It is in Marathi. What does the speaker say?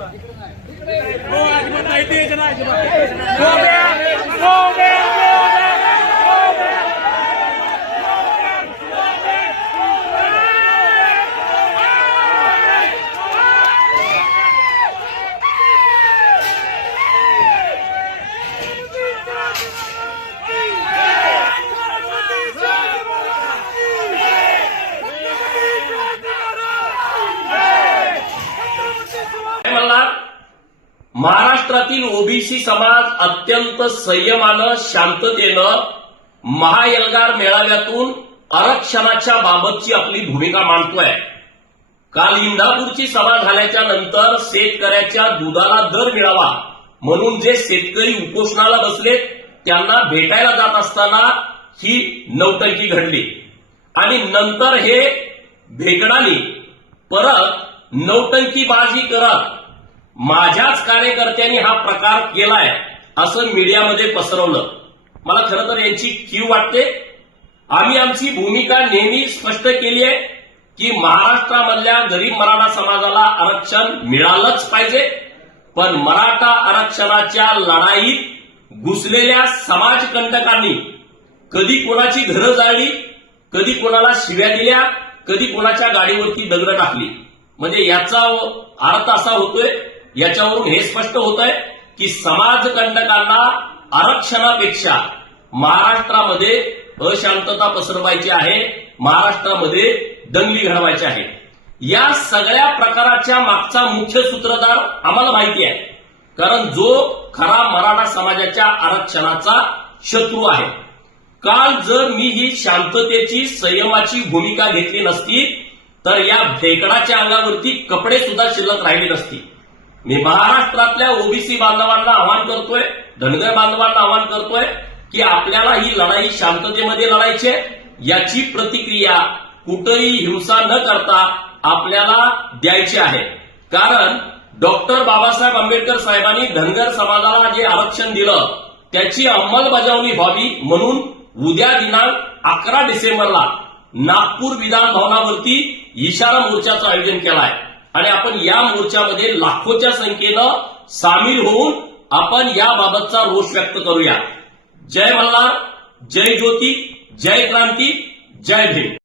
हो अजिबात नाही ते महाराष्ट्रातील ओबीसी समाज अत्यंत संयमानं शांततेनं महाएल्गार मेळाव्यातून आरक्षणाच्या बाबतची आपली भूमिका मांडतोय. काल इंदापूरची सभा झाल्याच्यानंतर शेतकऱ्याच्या दुधाला दर मिळावा म्हणून जे शेतकरी उपोषणाला बसले त्यांना भेटायला जात असताना ही नौटंकी घडली. आणि नंतर हे भेकडानी परत नौटंकीबाजी करत माझ्याच कार्यकर्त्यांनी हा प्रकार केलाय असं मीडियामध्ये पसरवलं. मला खरं तर यांची कीव वाटते. आम्ही आमची भूमिका नेहमी स्पष्ट केली आहे की महाराष्ट्रामधल्या गरीब मराठा समाजाला आरक्षण मिळालंच पाहिजे पण मराठा आरक्षणाच्या लढाईत घुसलेल्या समाजकंटकांनी कधी कोणाची घरं जाळली कधी कोणाला शिव्या दिल्या कधी कोणाच्या गाडीवरती दगड टाकली. म्हणजे याचा अर्थ असा होतोय याच्यावरून हे स्पष्ट होत आहे की समाजकंटकांना आरक्षणापेक्षा महाराष्ट्रामध्ये अशांतता पसरवायची आहे महाराष्ट्रामध्ये दंगली घडवायची आहे. या सगळ्या प्रकाराच्या मागचा मुख्य सूत्रधार आम्हाला माहिती आहे. कारण जो खरा मराठा समाजाच्या आरक्षणाचा शत्रू आहे. काल जर मी ही शांततेची संयमाची भूमिका घेतली नसती तर या भेकडाच्या अंगावरती कपडे सुद्धा शिल्लक राहिले नसती. मी महाराष्ट्रातल्या ओबीसी बांधवांना आवाहन करतोय धनगर बांधवांना आवाहन करतोय की आपल्याला ही लढाई शांततेमध्ये लढायची आहे. याची प्रतिक्रिया कुठेही हिंसा न करता आपल्याला द्यायची आहे कारण डॉक्टर बाबासाहेब आंबेडकर साहेबांनी धनगर समाजाला जे आरक्षण दिलं त्याची अंमलबजावणी व्हावी म्हणून उद्या दिनांक अकरा डिसेंबरला नागपूर विधान भवनावरती इशारा मोर्चाचं आयोजन केलं आहे आणि आपण या मोर्चामध्ये लाखोच्या संख्येनं सामील होऊन आपण याबाबतचा रोष व्यक्त करूया. जय मल्हार जय ज्योती जय क्रांती जय भीम.